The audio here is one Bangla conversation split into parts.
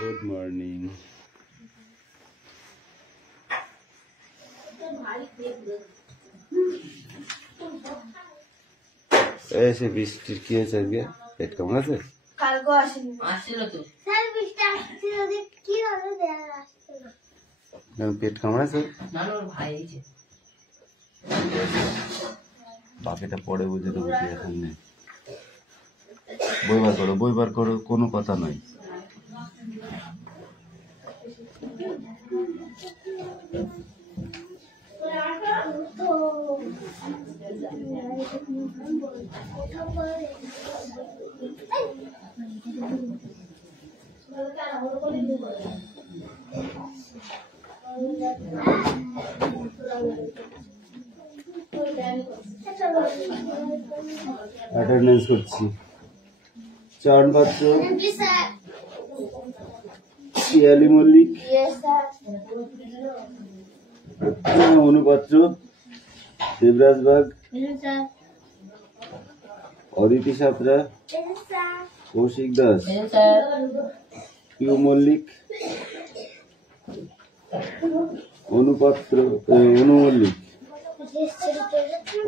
Good morning. ऐसे বৃষ্টির কি হয়েছে আজকে? পেট কামড়াছে? কালকে আসেনি। আসছিল তো। স্যার বৃষ্টি আসছিল যে কি হলো দেয়া আসছিল। কেন পেট কামড়াছে? না ওর ভাই এইছে। বাকিটা পরে বুঝে দেবো কি এখন নেই। বই বার করো কোনো কথা নাই। অ্যাটেন্ডেন্স করছি। চরণ পাত্র, শিয়ালি মল্লিক, অনুপাত্র, দেবরাজ বাগ, অদিতি সাঁতরা, কৌশিক দাস, পিউ মল্লিক, অনুপাত্র, অনু মল্লিক,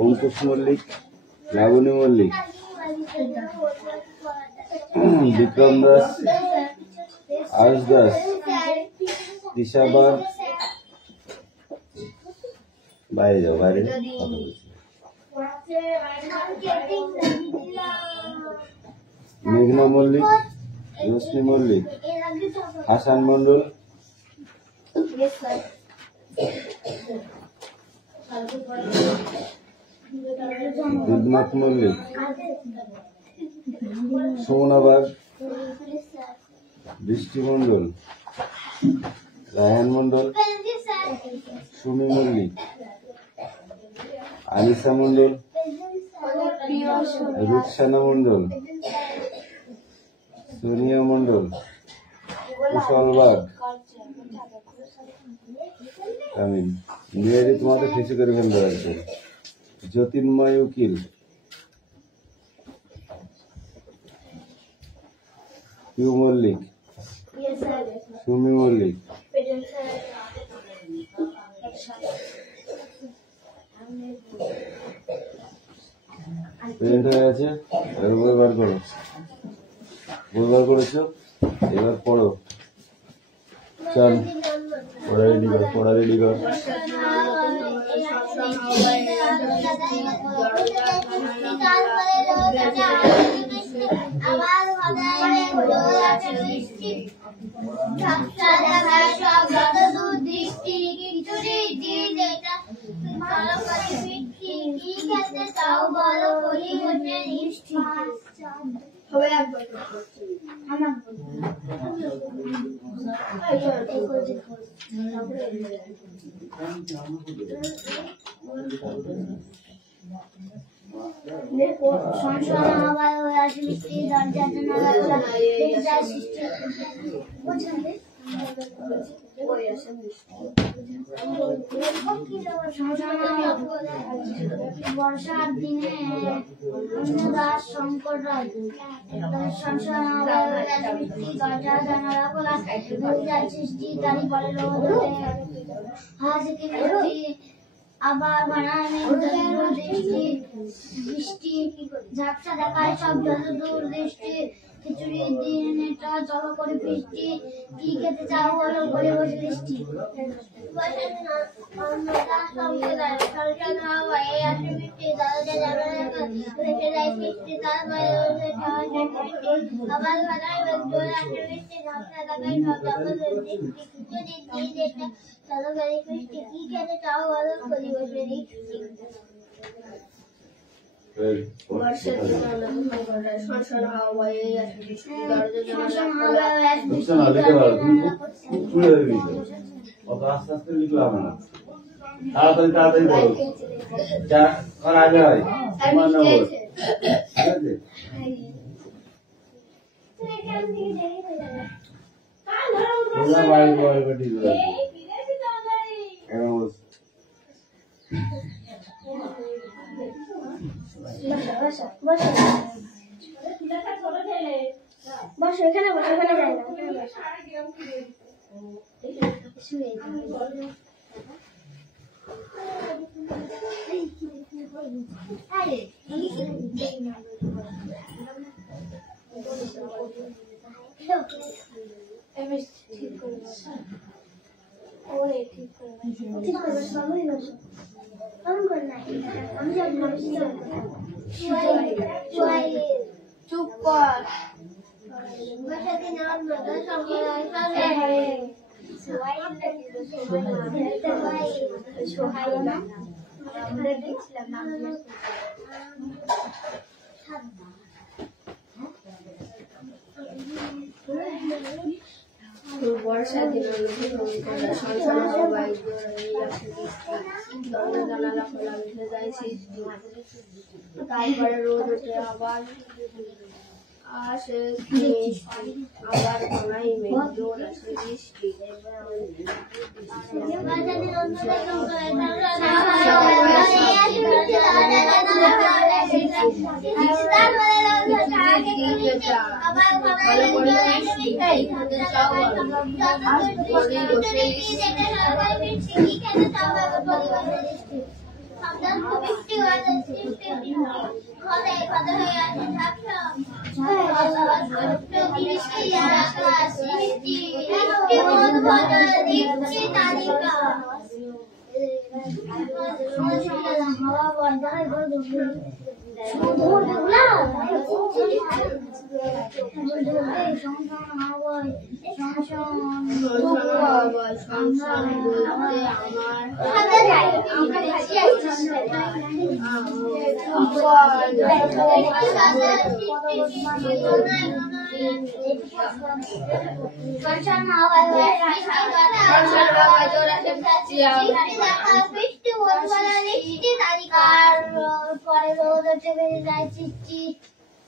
অঙ্কুশ মল্লিক, লাবণী মল্লিক, বিক্রম দাস, আয়ুষ দাস, দিশা বাগ, বাইরে যাও বাইরে। মেঘনা মল্লিক, রশ্মি মল্লিক, হাসান মন্ডল, দুধনাথ মল্লিক, সুমনা বাগ, বৃষ্টি মন্ডল, রায়হান মন্ডল, সুমি মল্লিক, আলিসা মন্ডল, রুকসানা মন্ডল, সোনিয়া মন্ডল, কুশল বাগ, আমিন মেয়েরি তোমাকে কিছু করে ফেলতে পারছে। জ্যোতির্ময় উকিল, পিউ মল্লিক, সুমি মল্লিক, প্রেজেন্ট হয়ে গেছে। এবার বই বার করো। বই বার করেছো, এবার পড়ো। চল পড়া রেডি কর, পড়া রেডি কর। বর্ষার দিনে দাস শঙ্কর রায় দরজা জানালা খোলা সৃষ্টি তারি পরে হাসি আবার বানানে বৃষ্টি ঝাপসা দেখায় সব যত দূর দৃষ্টি খিচুড়ির দিন এটা চলো করে বৃষ্টি কি খেতে চাও বলো করে বসে বৃষ্টি আস্তে আস্তে লিখলাম না, তাড়াতাড়ি তাড়াতাড়ি বলো, যা করা যায় তোমার নম্বর। ঠিক আছে, বসো এখানে বসো এখানে যাই না শুয়ে চুপ কর বর্ষা দিন তারপরে রোদ ওঠে আবার আসে আবার ঘনাই মেঘ জোর আসে বৃষ্টি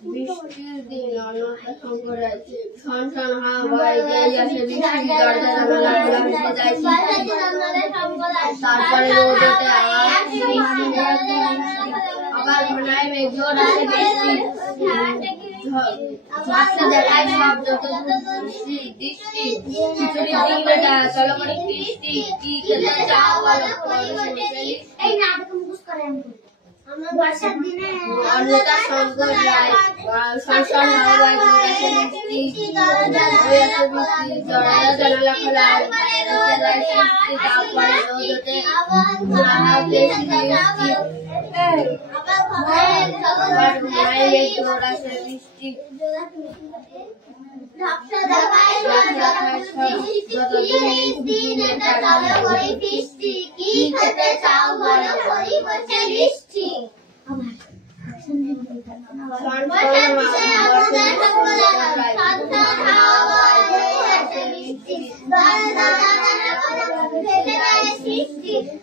বৃষ্টির দিন অন্যটা শঙ্কর আছে সংসার হাওয়ায় গেয়ে আসে বৃষ্টি দরজা জানালা খোলা ভেসে যায় তারপরে রোদ ওঠে আবার ঘনায় মেঘ জোর আসে বৃষ্টি ঝাপসা দেখায় সব যত দৃষ্টি খিচুড়ি দিনটা চলো করে বৃষ্টি কি খেতে চাও বলো এই নাটক মুখস্থ করে বর্ষার দিনে অন্যটা শঙ্কর যায় সংসার হাওয়ায় ঘুরে আসে বৃষ্টি দরজা জানালা খোলা ভেসে যায় বৃষ্টি তারপরে রোদ ওঠে আবার ঘনায় মেঘ জোর আসে বৃষ্টি কি খেতে চাও বলো করি বসে বৃষ্টি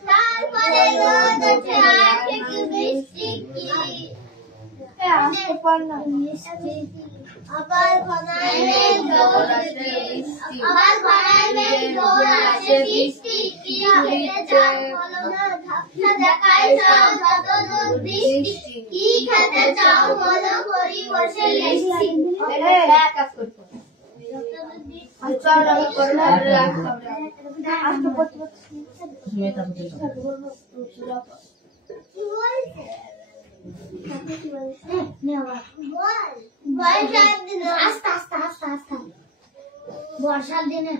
তারপরে রোদ ওঠে আসে বৃষ্টি আবার ঘনায় মেঘ জোর আসে বৃষ্টি আবার ঘনায় মেঘ জোর আসে বৃষ্টি কি খেতে চাও বলো না ঝাপসা দেখায় সব যত দূর দৃষ্টি কি খেতে চাও বলো করি বসে বৃষ্টি এক কাজ করতে চল আমি করব আজকে করতে বর্ষার দিনে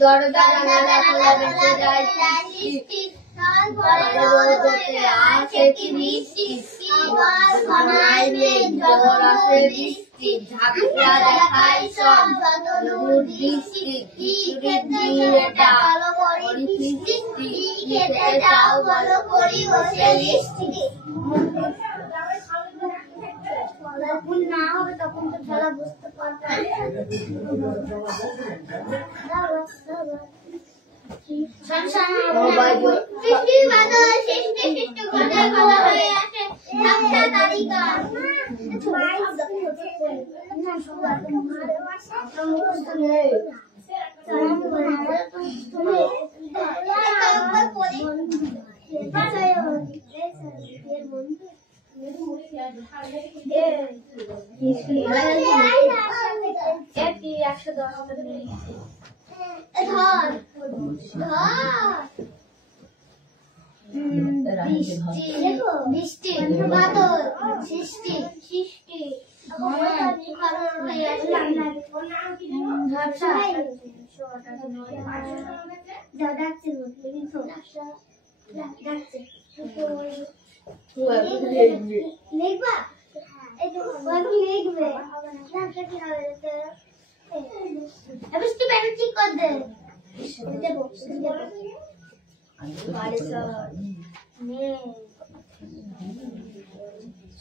দরজা জানালা খোলা ভেসে যায় তারপরে রোদ ওঠে আসে কি বৃষ্টি আবার ঘনায় মেঘ জোর আসে বৃষ্টি ঝাপসা দেখায় সব যত দূর দৃষ্টি কি খেতে চাও করি বৃষ্টি কি খেতে চাও বলো করি বসে বৃষ্টি যখন না হবে তখন তো খেলা বুঝতে পারবে বৃষ্টি বাদল সৃষ্টি সৃষ্টি ঘটা ঘটা হয়ে আসে ঝাপসা তালিকা বৃষ্টি বাদল সৃষ্টি সৃষ্টি লিখবা লিখবে বৃষ্টি ব্যাটারি ঠিক করে দে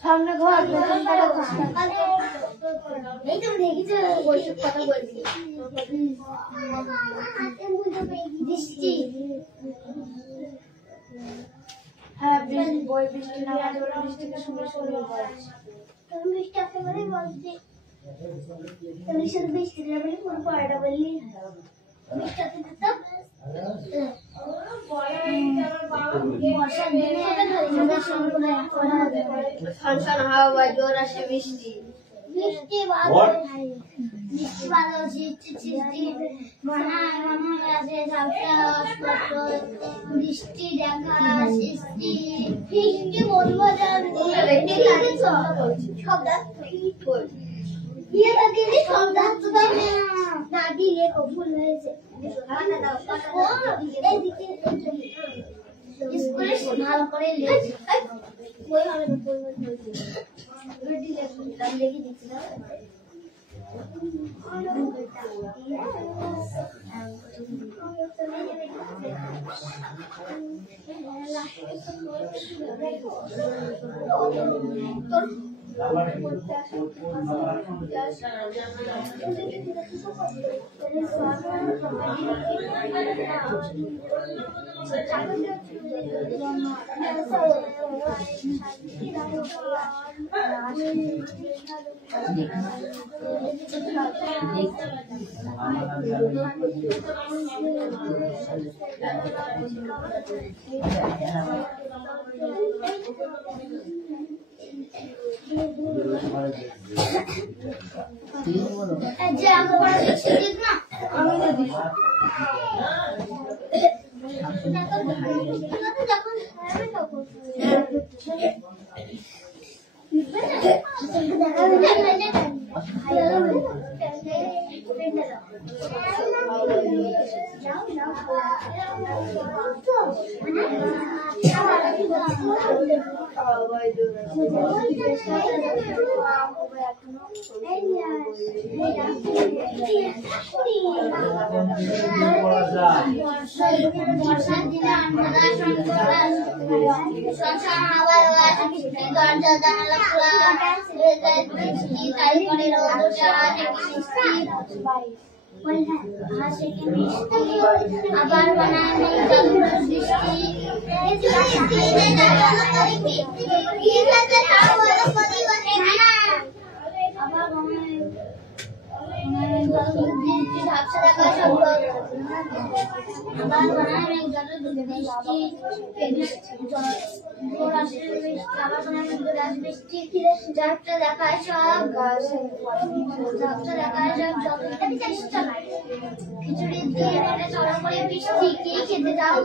সামনে ঘর এই তো দেখেছো বৈশাখ কথা বলছি বৃষ্টি হ্যাঁ বৃষ্টি নামাজ বৃষ্টিকে শুনে শুনে তুমি বৃষ্টি আসতে পারে বলছি তুমি শুধু বৃষ্টি না বলে পুরো পড়াটা বললি বৃষ্টি আসতে দিতাম ঝনঝন হাওয়া জোর আসে বৃষ্টি বৃষ্টি বাদল সৃষ্টি সৃষ্টি মনায় মনায় আসে ঝাপসা বৃষ্টি দেখা সৃষ্টি বৃষ্টি বলবো না দিয়ে কবুল হয়েছে স্কুলে ভালো করে লিখে বই হবে না বই লিখে দিচ্ছি না যে আমরা পড়া শিখছি না আমি তো দিই যখন বর্ষার দিনে আমরা সংসার হাওয়া বৃষ্টি দরজা জানালা খোলা বৃষ্টি তারপরে রোদ ওঠা বৃষ্টি আবার বানায় ঝাপসা দেখা শব্দ আবার বানায় বৃষ্টি ঝাপসা দেখায় সব ঝাপসা দেখায় সব খিচুড়ি দিয়ে চড়া করে বৃষ্টি কে খেতে যাও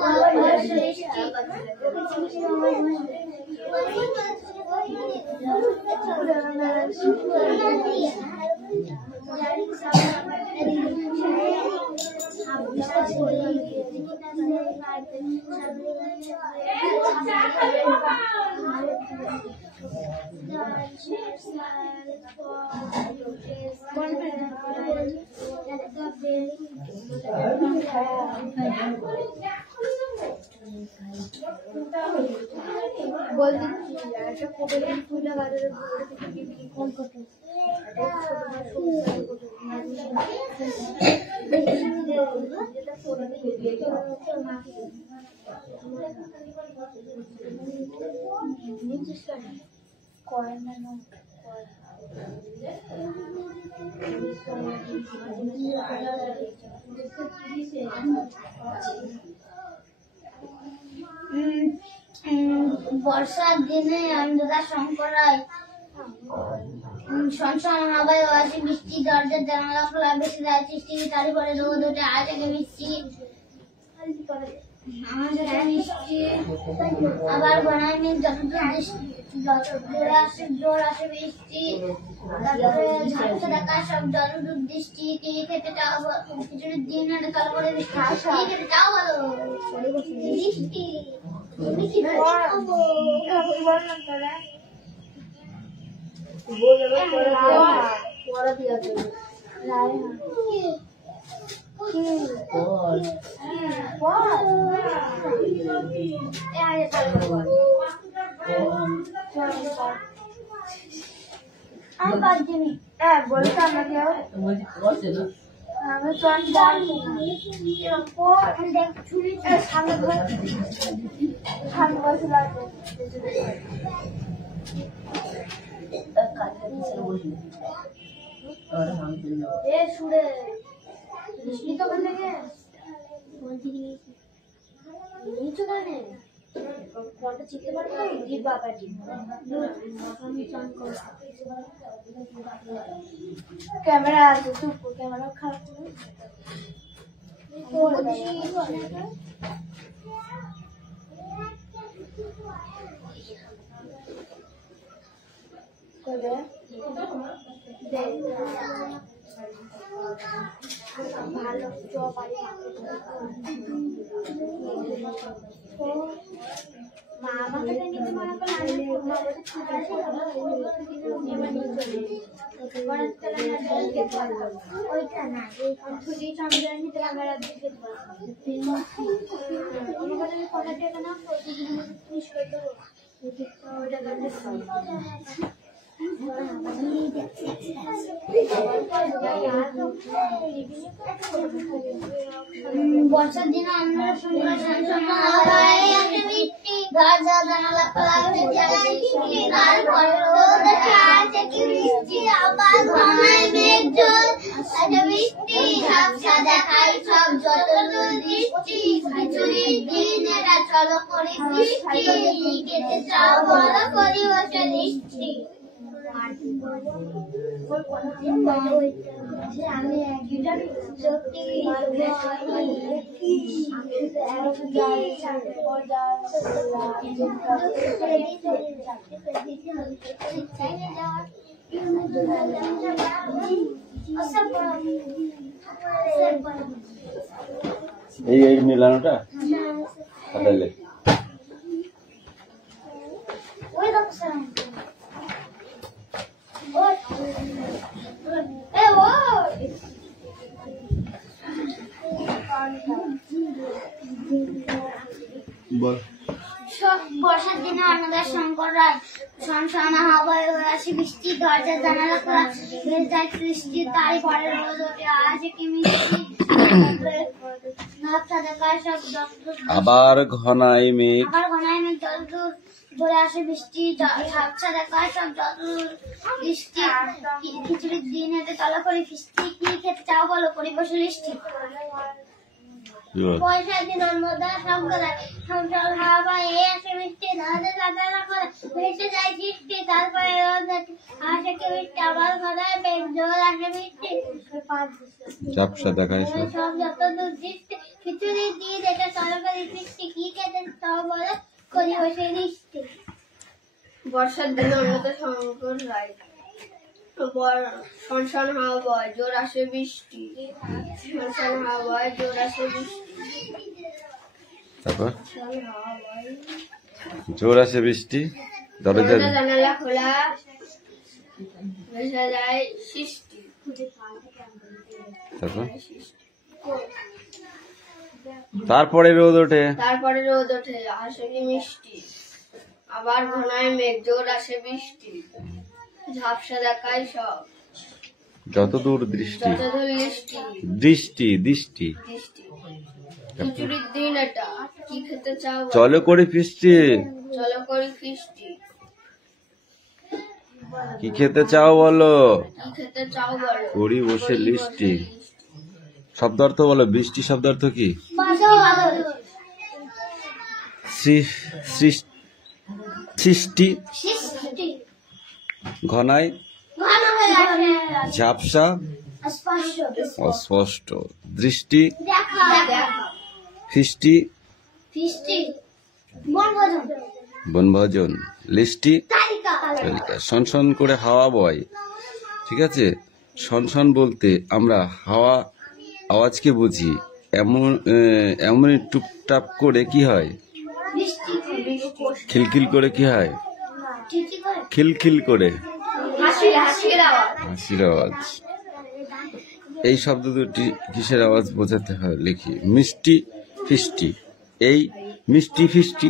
বল দিচ্ছি একটা ফটো দিন তুলে বাজারে ঘুরে থেকে বিক্রি কোন কত যেটা ফটো দিয়ে কয়েন না বর্ষার দিনে আমরা শঙ্কর রায় সংসার হাওয়ায় আসে বৃষ্টি দরজার জানালা খোলা বেশি রায় সৃষ্টি তারপরে রোদ ওঠে আজ থেকে বৃষ্টি আবার ঘনায় মেঘ যত জোর আসে বৃষ্টি তারপরে ঝাপসা দেখা সব জলদূর দৃষ্টি কি খেতে চাও কিছুর দিন কাল করে বৃষ্টি কি খেতে চাও বলো বৃষ্টি আমি বাদ দিনি বলতাম না কেউ আমি সামনে বসে লাগবে সুরে তো বলতে নিচু গানে ফটো চিনতে পারবো জিপ বাবাটি ক্যামেরা আছে চুপ ক্যামেরা খারাপ করে ভালো চপারি মা আমাকে নিতে মনে করে ওইটা না ছুটি চন্দ্রের নিতে ক্যামেরা দিতে ফটো দিয়ে না বর্ষার দিন আমরা চলো করি আমি এই মিলানোটা তাহলে বর্ষার দিনে অন্নদার শঙ্কর রায় সংসানা হাওয়ায় আসে বৃষ্টি দরজা জানালা খোলা যায় সৃষ্টি তারই পরে রোদ ওঠে আসে কি মিষ্টি আবার ঘনাই মেঘ জলদূর ধরে আসে বৃষ্টি ঝাপসা দেখায় সব যতদূর বৃষ্টি খিচুড়ির দিন হেঁটে চলা করে ফিষ্টি কি খেতে চাও বলো করি বসে বৃষ্টি পয়সা দিন অন্নদা শঙ্কর সংসার হাওয়া আসে বৃষ্টি দরজা জানালা খোলা ভেসে যায় সৃষ্টি তারপরে রোদ আসে কি বৃষ্টি আবার ঘনায় মেঘ জল আসে বৃষ্টি ঝাপসা দেখায় সব যতদূর দৃষ্টি খিচুড়ির দিন হেঁটে চলা করে ফিষ্টি কি খেতে চাও বলো করি বসে বৃষ্টি বর্ষার দিনে অন্নদা শঙ্কর রায় শনশন হাওয়ায় জোর আসে বৃষ্টি শনশন হাওয়ায় জোর আসে বৃষ্টি তারপর জোর আসে বৃষ্টি দরজা জানালা খোলা ভেসে যায় সৃষ্টি তারপরে রোদ ওঠে আসে কি মিষ্টি আবার ঘনায় মেঘ জোর আসে বৃষ্টি ঝাপসা দেখায় সব যতদূর দৃষ্টি যতদূর দৃষ্টি দৃষ্টি দৃষ্টি দৃষ্টি খিচুড়ির দিন এটা কি খেতে চাও বলো? চলো করে ফিস্টি চলো করি ফিস্টি কি খেতে চাও বলো কি খেতে চাও বলো করি বসে লিস্টি শব্দ অর্থ বলো বৃষ্টি শব্দ অর্থ কি সৃষ্টি ঘনায় ঝাপসা অস্পষ্ট দৃষ্টি ফিষ্টি বনভোজন লিস্টি তালিকা সনসন করে হাওয়া বয় ঠিক আছে সনসন বলতে আমরা হাওয়া আওয়াজকে বুঝি এমনই টুপটাপ করে কি হয় খিলখিল করে কি হয় খিলখিল করে হাসির আওয়াজ এই শব্দ দুটি কিসের আওয়াজ বোঝাতে হয় লিখি মিষ্টি ফিষ্টি এই মিষ্টি ফিষ্টি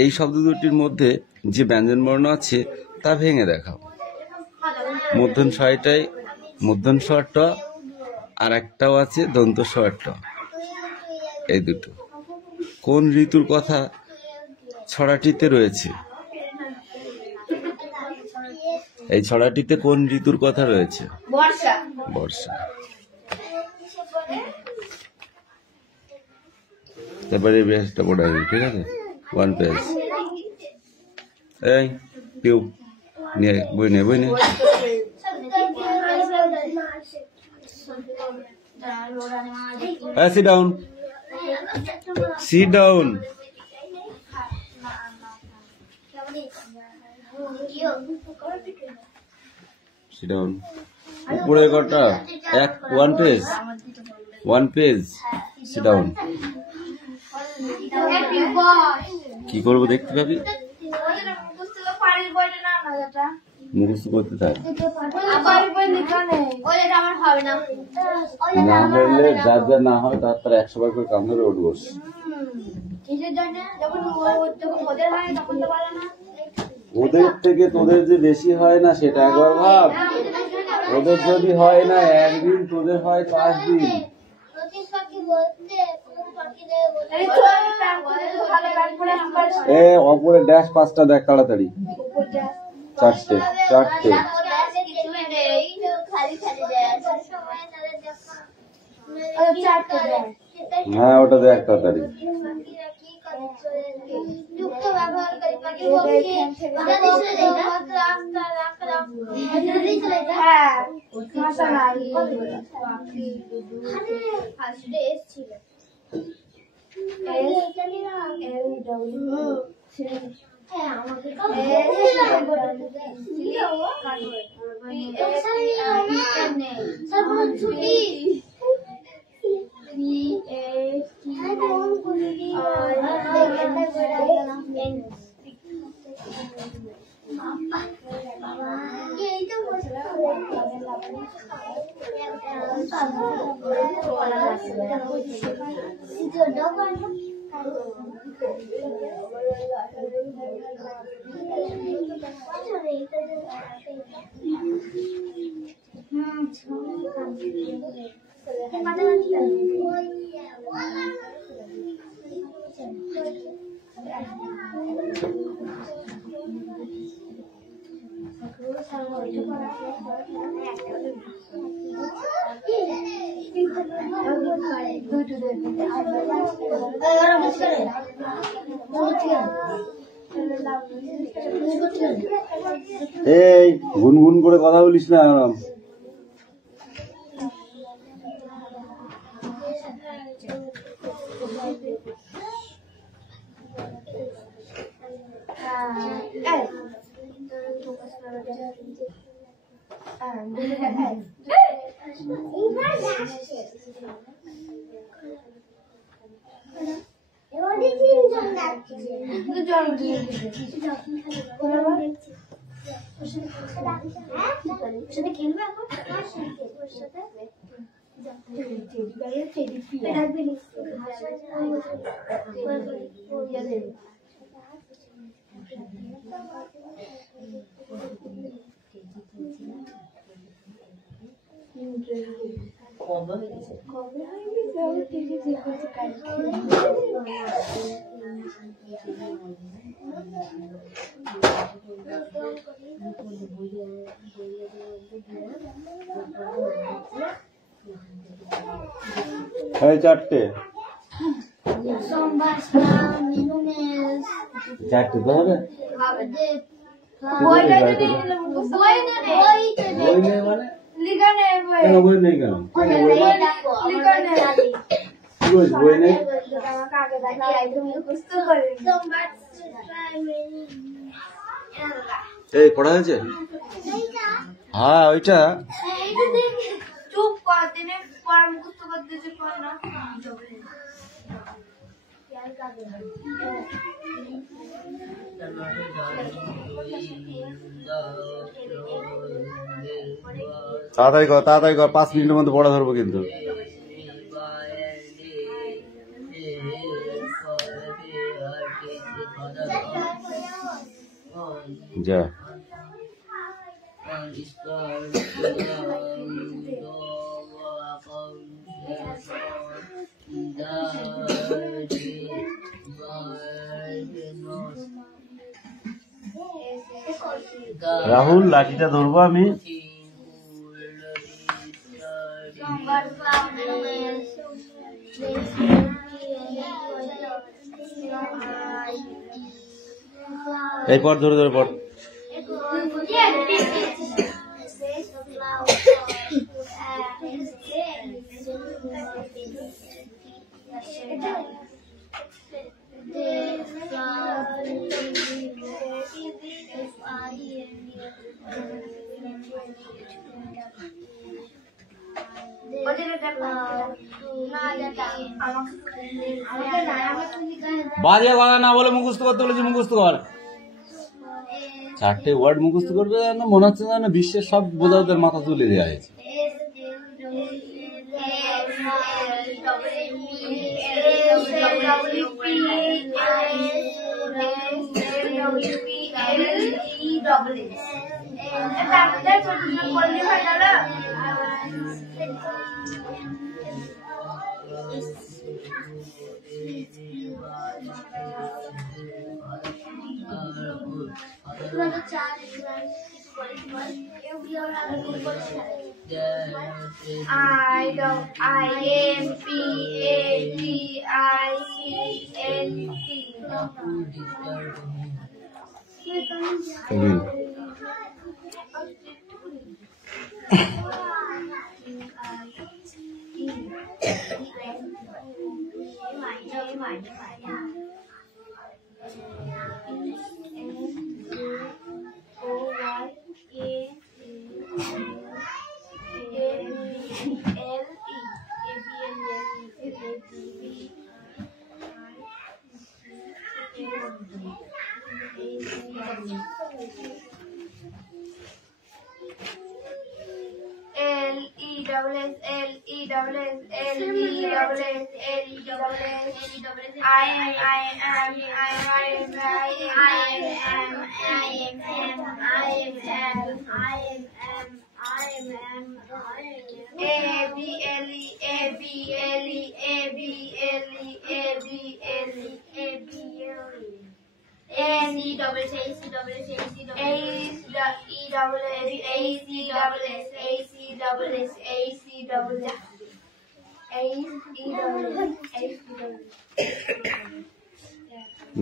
এই শব্দ দুটির মধ্যে যে ব্যঞ্জন বর্ণ আছে তা ভেঙে দেখাও মূর্ধন্য স্বরটা আর একটাও আছে দন্ত স্বরটা এই দুটো কোন ঋতুর কথা ছড়াটিতে রয়েছে এই ছড়াটিতে কোন ঋতুর কথা রয়েছে বর্ষা বর্ষা তারপরে পেজটা পড়াই ঠিক আছে 1 পেজ এই পিউ নিয়ে বই নে sit down উপরে কটা 1 পেজ sit down কি করবো দেখতে পাবি মুখস্থ করতে থাক না হলে যার যা না হয় তার 100 বার করে কাম ধরে উঠবো ওদের থেকে তোদের যে বেশি হয় না সেটা একবার ভাব ওদের যদি হয় না একদিন তোদের হয় 5 দিন অপরে ড্যাশ 5টা দেখ তাড়াতাড়ি 4টে হ্যাঁ ওটা দেখ তাড়াতাড়ি এই গুনগুন করে কথা বলিস না আরাম চারটে সোমবার মিনুনেস চারটে তো হবে বই নেই মানে বই নেই কেন বই নেই এই পড়া হয়েছে হ্যাঁ ওইটা চুপ কর দিনে পড়া মুখস্থ করতে যে পড়ে না তাড়াতাড়ি কর 5 মিনিটের মধ্যে পড়া ধরবো কিন্তু যা রাহুল লাঠিটা ধরবো আমি এই পর ধরে ধরে পড় বাজে কথা না বলে মুখস্থ করতে বলেছি মুখস্থ কর চারটে ওয়ার্ড মুখস্থ করবে না মনে হচ্ছে না বিশ্বের সব বোঝা ওদের মাথা তুলে দেওয়া হয়েছে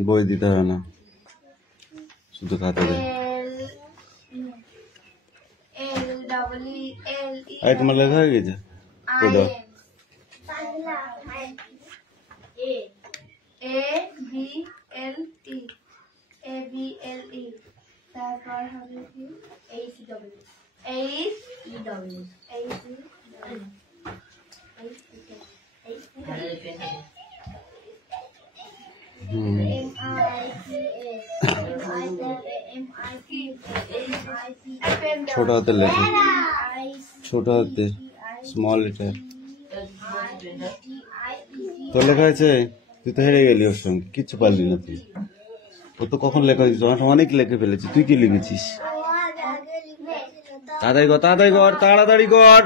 বই দিতে হবে না শুধু খাতে দেয় তোমার লেখা হয়ে গেছে তারপর হবে কি ছোট হাতে লেখা ছোট হাতে স্মল লেটার তোর লেখা আছে তুই তো হেরে গেলি ওর সঙ্গে কিচ্ছু পারলি না তুই ও তো কখন লেখা হয়েছে, অনেক লিখে ফেলেছি। তুই কি লিখেছিস? তাড়াতাড়ি কর, তাড়াতাড়ি কর।